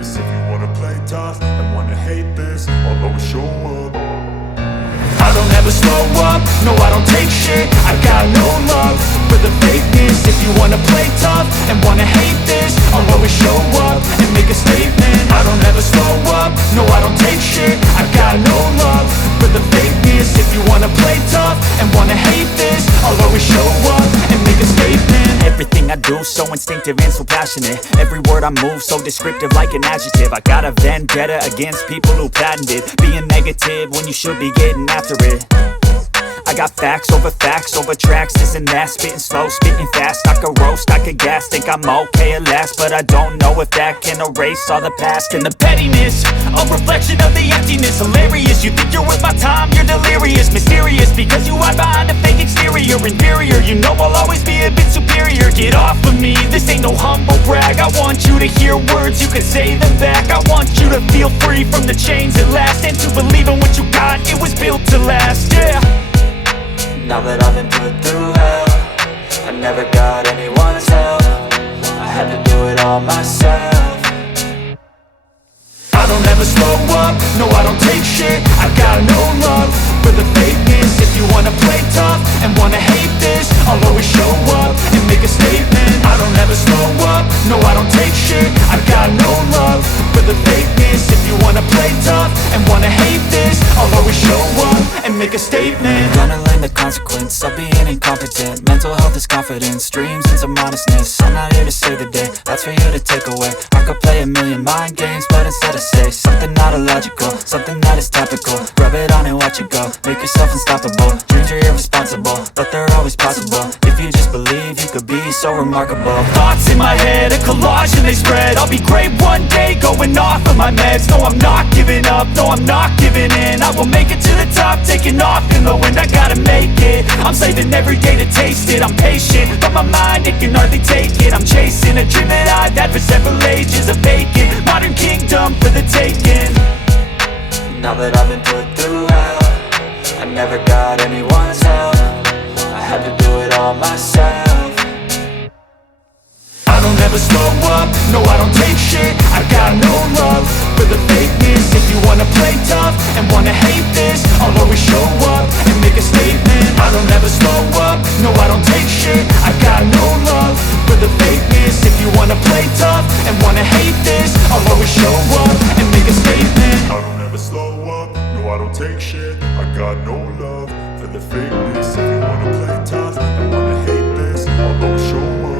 this. If you wanna play tough and wanna hate this, I'll always show up. I don't ever slow up, no I don't take shit. I got no love for the fakeness. If you wanna play tough and wanna hate this, I'll always show up and make a statement. I don't ever slow up, no I don't take shit. I got no love for the fakeness. If you wanna play tough and wanna hate this, I'll always show up and make a statement. Everything I do so instinctive and so passionate. Every word I move so descriptive like an adjective. I got a vendetta against people who patented being negative when you should be getting after it. I got facts over tracks, this and that. Spitting slow, spitting fast, I could roast, I could gas. Think I'm okay at last, but I don't know if that can erase all the past. And the pettiness, a reflection of the emptiness. Hilarious, you think you're worth my time, you're delirious. Mysterious, because you hide behind a fake exterior. Inferior, you know I'll always be a bit superior. Get off of me, this ain't no humble brag. I want you to hear words, you can say them back. I want you to feel free from the chains at last, and to believe in what you got, it was built to last, yeah. Now that I've been put through hell, I never got anyone's help. I had to do it all myself. I don't ever slow up, no I don't take shit. I got no love for the fakeness. If you wanna play tough and wanna hate this, I'll always show up and make a statement. I don't ever slow up, no I don't take shit. I got no love for the fakeness. If you wanna play tough and wanna hate this, I'll always show up and make a statement. Gonna learn the consequence of being incompetent. Mental health is confidence, dreams and some honestness. I'm not here to save the day, that's for you to take away. I could play a million mind games, but instead I say something not illogical, something that is topical. Rub it on and watch it go, make yourself unstoppable. Dreams are irresponsible, but they're always possible. If you just believe, you could be so remarkable. Thoughts in my head, a collage and they spread. I'll be great one day, going off of my meds. No, I'm not giving up, no, I'm not giving in. I will make it to the top, taking off in the wind. I gotta make it, I'm saving every day to taste it. I'm patient, but my mind, it can hardly take it. I'm chasing a dream that I've had for several ages. A vacant, modern kingdom for the taking. Now that I've been put through hell, I never got anyone's help. I had to do it all myself. I don't ever slow up, no I don't take shit. I got no love for the fakeness. If you wanna play tough and wanna hate this, I'll always show up and make a statement. I don't ever slow up, no I don't take shit. I got no love for the fakeness. If you wanna play tough and wanna hate this, I'll always show up and make a statement. I don't ever slow up, no I don't take shit. I got no love for the fakeness. If you wanna play tough and wanna hate this, I'll always show up.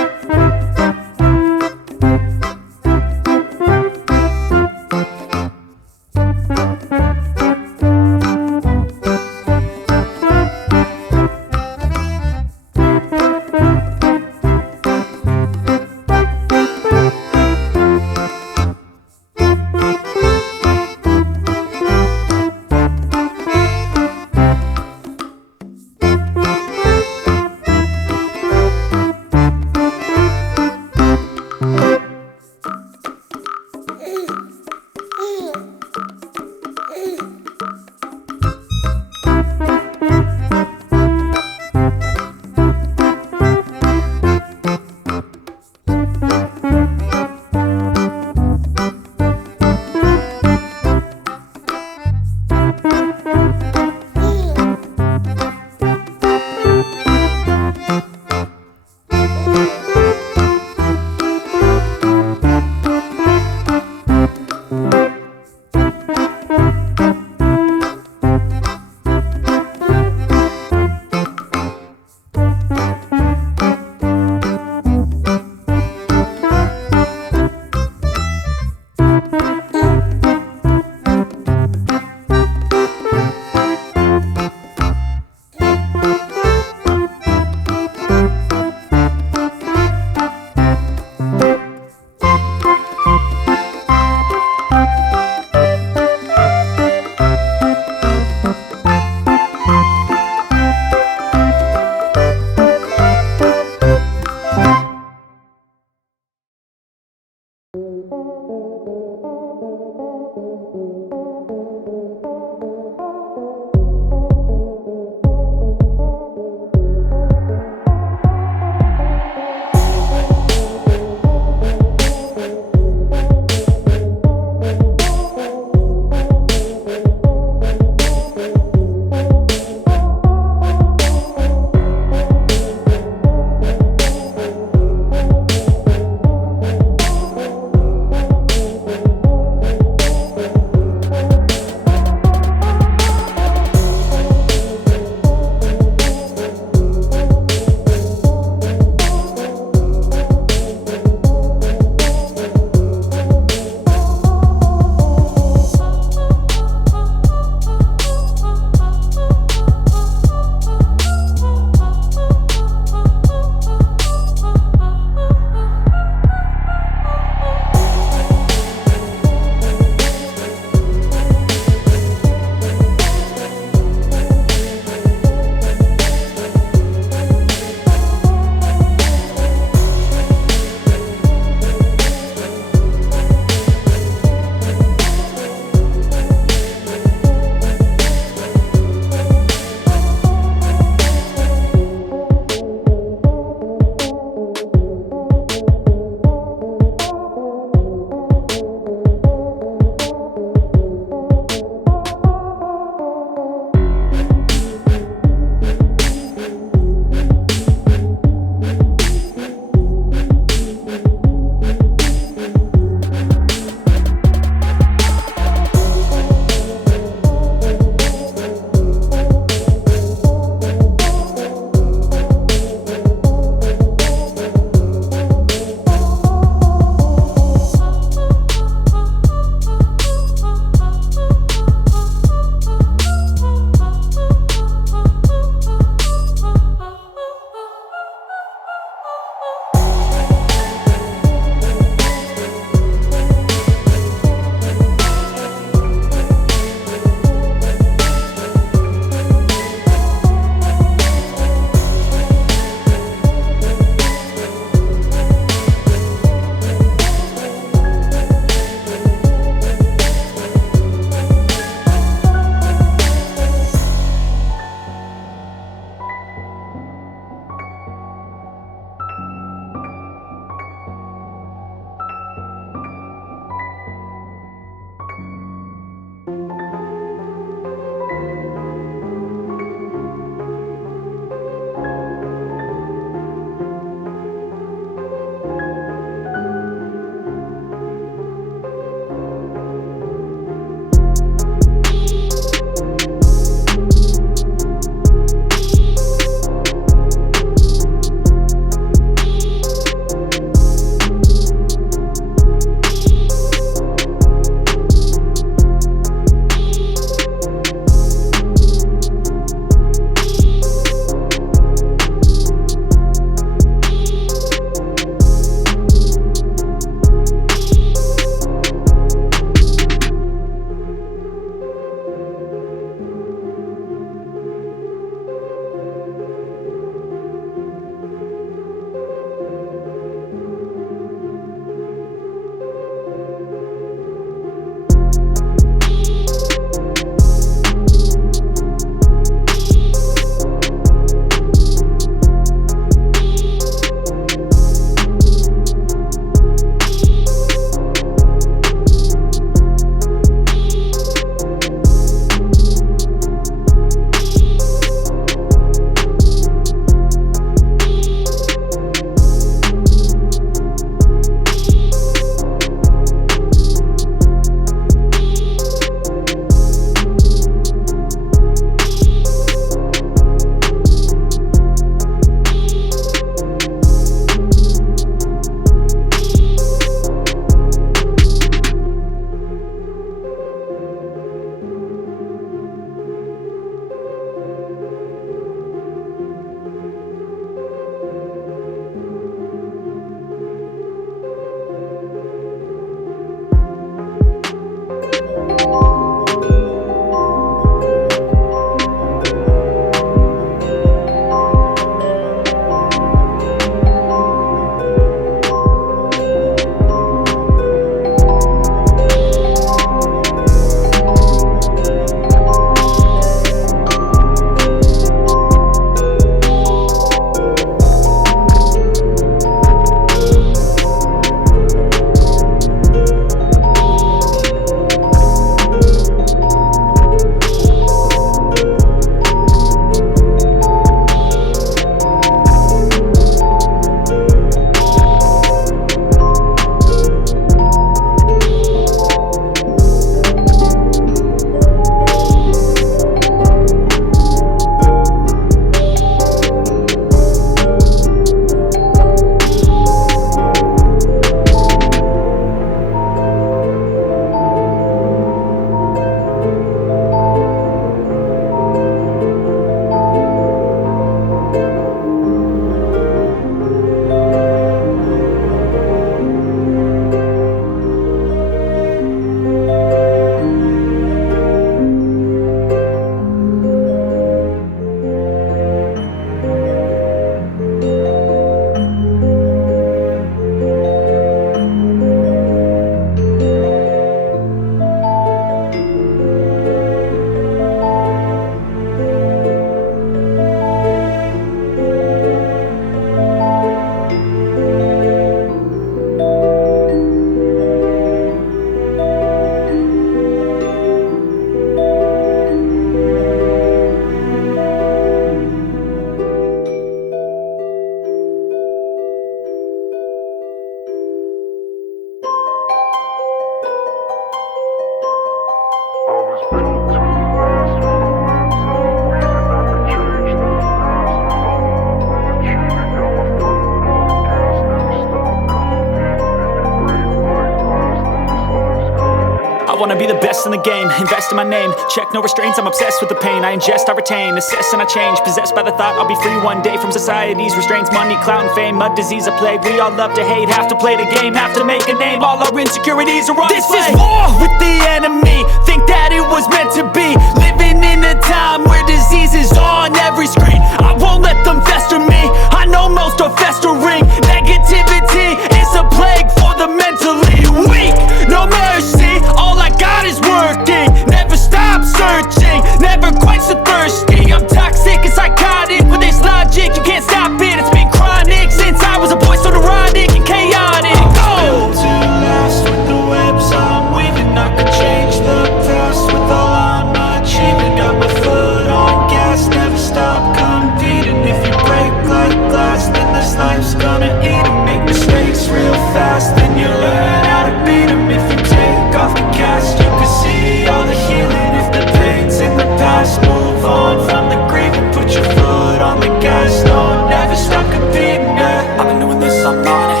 best in the game, invest in my name. Check no restraints, I'm obsessed with the pain. I ingest, I retain, assess and I change. Possessed by the thought I'll be free one day from society's restraints. Money, clout and fame, mud, disease, a plague. We all love to hate, have to play the game, have to make a name. All our insecurities are on This display. is war with the enemy. Think that it was meant to be. Living in a time where disease is on every screen. I won't let them fester me. I know most are festering. Negativity is a plague for the mentally weak. No mercy, all I got is working. Never stop searching, never quite so thirsty. I'm toxic and psychotic, with this logic you can't stop it. It's been chronic since I was a boy, so neurotic and chaotic. Built to last with the webs I'm weaving. I could change the past with all I'm achieving. Got my foot on gas, never stop competing. If you break like glass, then this life's gonna eat 'em. Make mistakes real fast, then you learn how to beat 'em. If you take off the cast, you can see all the healing. If the pain's in the past, move on from the grave and put your foot on the gas. No, never stop competing, yeah. I've been doing this, I'm on it.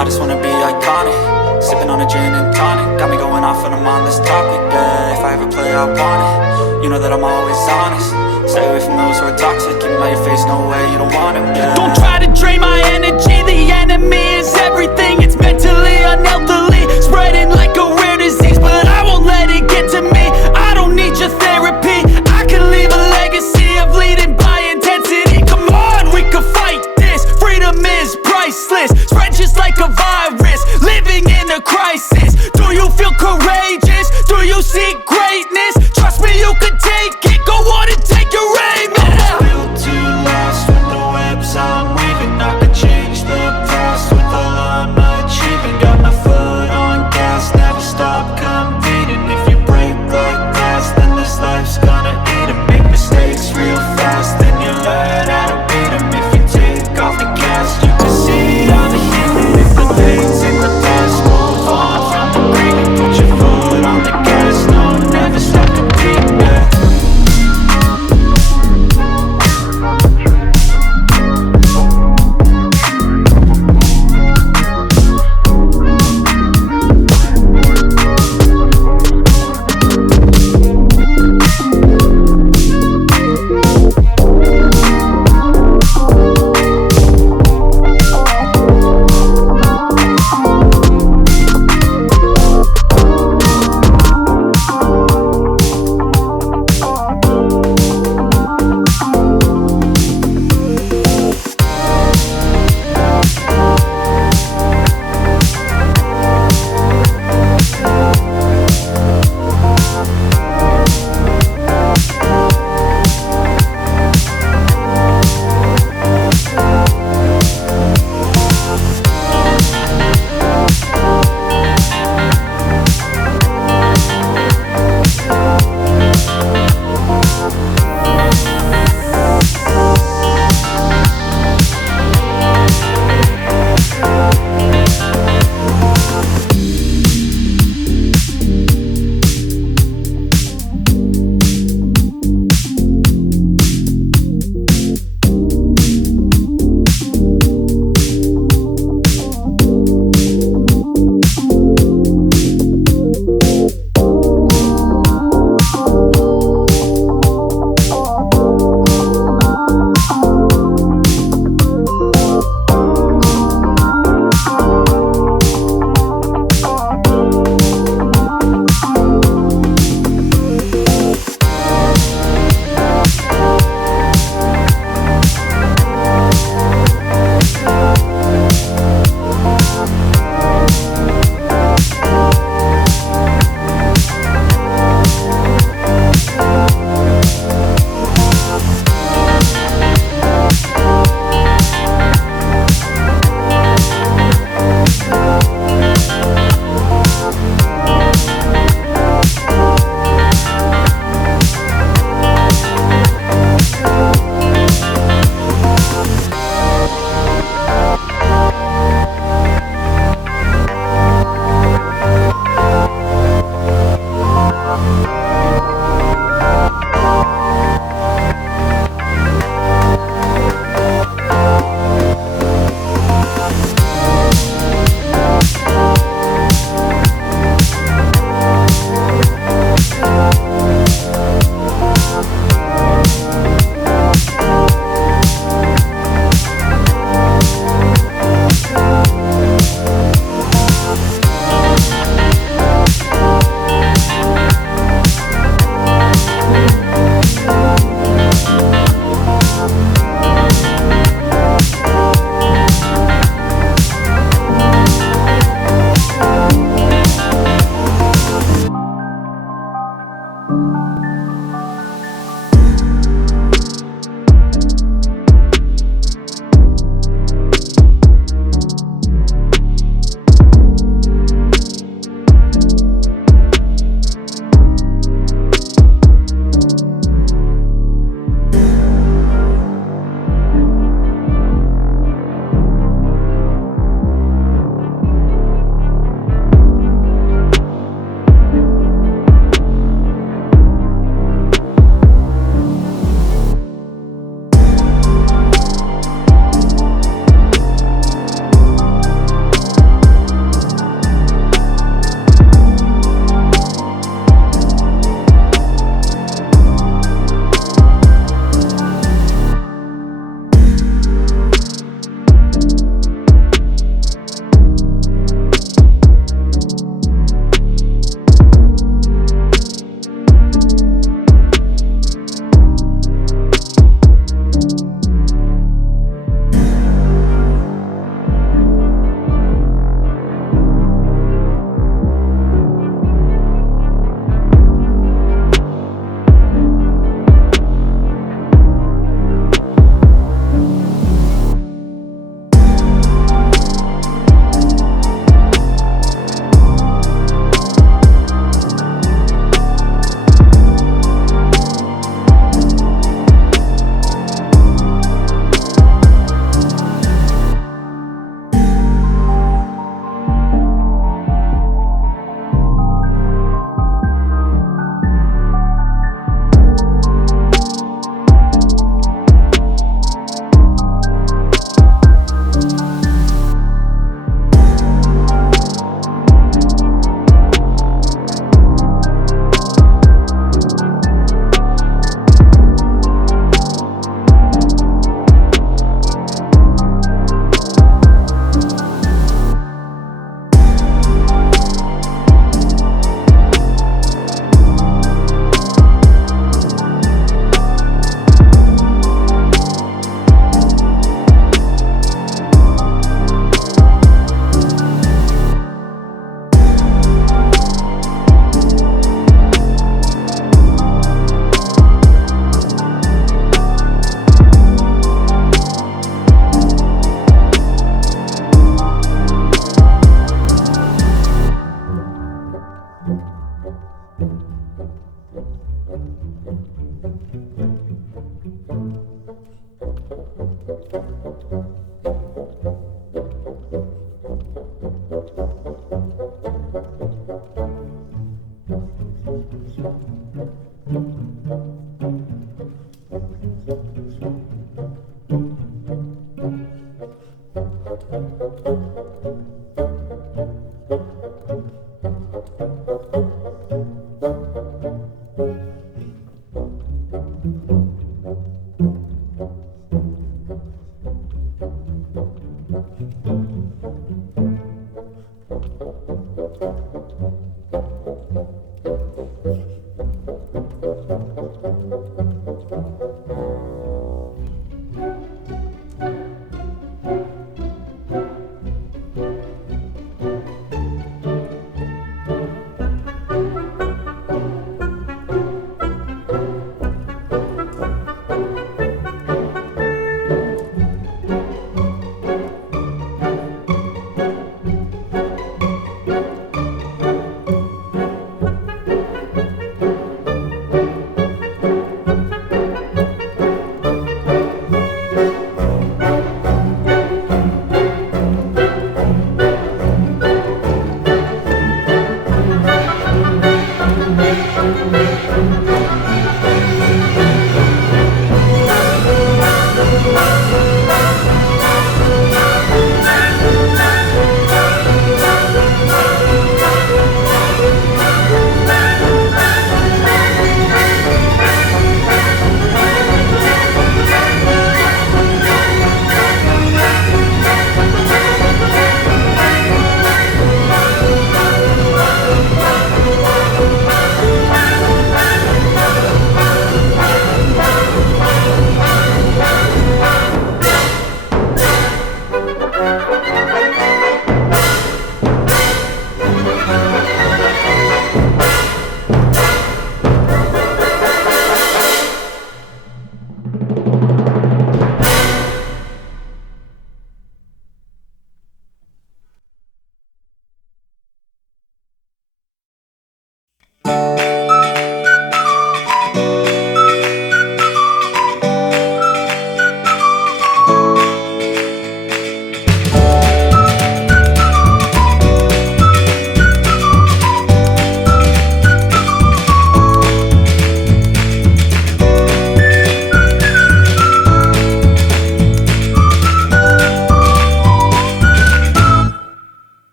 I just wanna be iconic. Sipping on a gin and tonic, got me going off when I'm on this topic, yeah. If I ever play, I want it. You know that I'm always honest. Stay away from those who are toxic. Keep 'em out your face, no way, you don't want it, yeah. Don't try to drain my energy. The enemy is everything. It's mentally, unhealthily, spreading like a rare disease. But I won't let it get to me. I don't need your therapy. I can leave a legacy of leading by intensity. Come on, we can fight this. Freedom is priceless. Spread just like a virus. Living in a crisis. Do you feel courageous? Do you seek greatness? Trust me, you can take it. Go on and take your aim. Built to last with the webs I'm weaving. I could change the past with all I'm achieving. Got my foot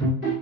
you.